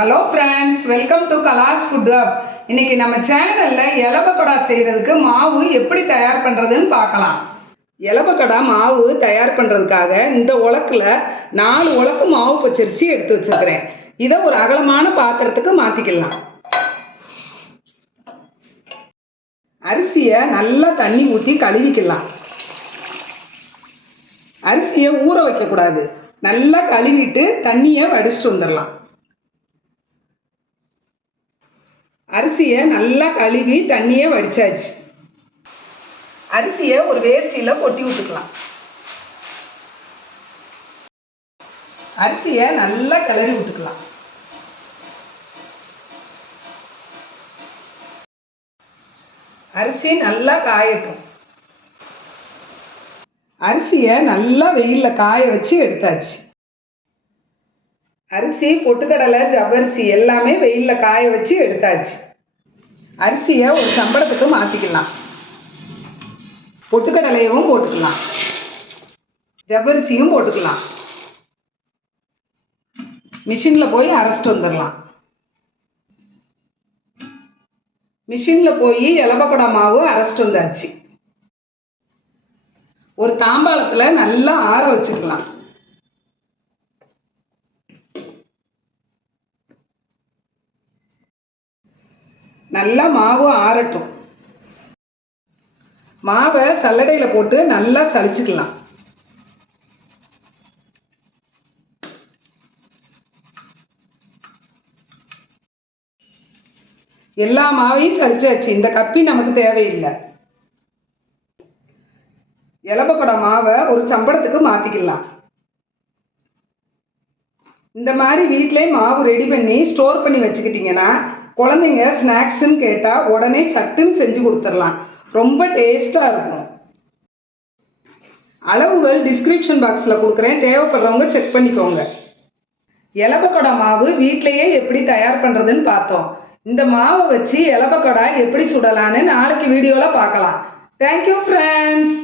Hello friends welcome to Kala's food hub இன்னைக்கு நம்ம சேனலில் எலபக்கடா செய்கிறதுக்கு மாவு எப்படி தயார் பண்ணுறதுன்னு பார்க்கலாம். எலபக்கடா மாவு தயார் பண்ணுறதுக்காக இந்த உலக்கில் நாலு உலக்கு மாவு பச்சரிசி எடுத்து வச்சுருக்கிறேன். இதை ஒரு அகலமான பாத்திரத்துக்கு மாற்றிக்கலாம் அரிசியை நல்லா தண்ணி ஊற்றி கழுவிக்கலாம். அரிசியை ஊற வைக்கக்கூடாது. நல்லா கழுவிட்டு தண்ணியை வடிச்சிட்டு வந்துடலாம். அரிசியை நல்லா கழுவி தண்ணியே வடிச்சாச்சு. அரிசியை ஒரு வேஷ்டியில் கொட்டி விட்டுக்கலாம். அரிசியை நல்லா கிளறி விட்டுக்கலாம். அரிசி நல்லா காயட்டும். அரிசியை நல்லா வெயிலில் காய வச்சு எடுத்தாச்சு. அரிசி பொட்டுக்கடலை ஜவ்வரிசி எல்லாமே வெயிலில் காய வச்சு எடுத்தாச்சு. அரிசியை ஒரு சம்பளத்துக்கு மாற்றிக்கலாம் பொட்டுக்கடலையவும் போட்டுக்கலாம். ஜவ்வரிசியும் போட்டுக்கலாம். மிஷினில் போய் அரைச்சிட்டு வந்துடலாம். மிஷினில் போய் இலவக்கடா மாவு அரைச்சிட்டு வந்தாச்சு. ஒரு தாம்பாளத்தில் நல்லா ஆற வச்சுக்கலாம். நல்லா மாவு ஆறட்டும். மாவை சல்லடையில் போட்டு நல்லா சளிச்சுக்கலாம். எல்லா மாவையும் சளிச்சாச்சு. இந்த கப்பி நமக்கு தேவையில்லை. இலப்பக்கொடை மாவை ஒரு சம்பளத்துக்கு மாற்றிக்கலாம் இந்த மாதிரி வீட்டிலே மாவு ரெடி பண்ணி ஸ்டோர் பண்ணி வச்சுக்கிட்டிங்கன்னா குழந்தைங்க ஸ்நாக்ஸுன்னு கேட்டால் உடனே சட்டுன்னு செஞ்சு கொடுத்துடலாம். ரொம்ப டேஸ்ட்டாக இருக்கும். அளவுகள் டிஸ்கிரிப்ஷன் பாக்ஸில் கொடுக்குறேன். தேவைப்படுறவங்க செக் பண்ணிக்கோங்க. இலப்பக்கொடை மாவு வீட்டிலையே எப்படி தயார் பண்ணுறதுன்னு பார்த்தோம். இந்த மாவை வச்சு இலபக்கொடா எப்படி சுடலான்னு நாளைக்கு வீடியோவில் பார்க்கலாம். Thank you friends